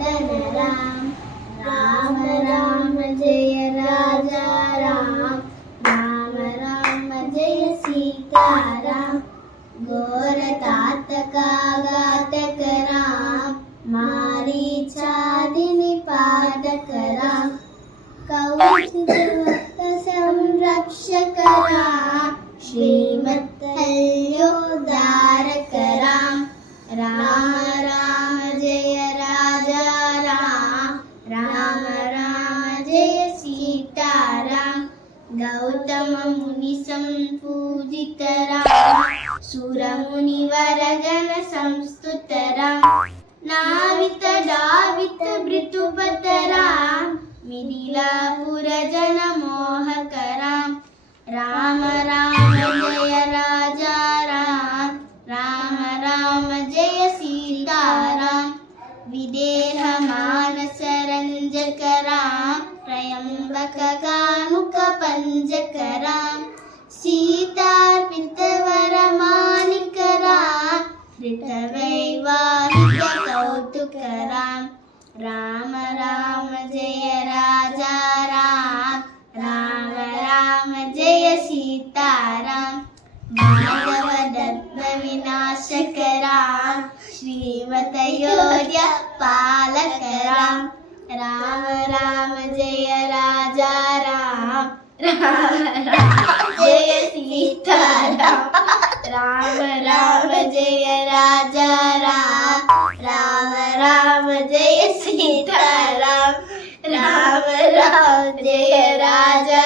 वदन राम राम राम जय राजा राम राम राम जय सीताराम घोर तातक घातक राम मारीचादिनि पादक राम कौशिक संरक्षक राम श्रीमत्तल्योद्धारक राम राम राम जय राजा राम राम राम जय सीताराम गौतम मुनि संपूजित राम सुर मुनिवरगण संस्तुत राम नावित डावित भृतुपत राम मिथिलापुर जन मोहक राम राम राम जय राजा राम राम राम जय सीताराम विदेह मानस रंजक राम त्रयंबक कानुक पंजक राम सीतार्पित वर मानिक राम हृत वैवाहिक कौतुक राम राम राम जय राजा राम राम राम जय सीताराम माधव दत्त विनाशक राम श्रीमत अयोध्या पालक राम राम राम जय राजा राम राम राम जय सीताराम राम राम जय राजा राम राम राम जय सीताराम राम राम जय राजा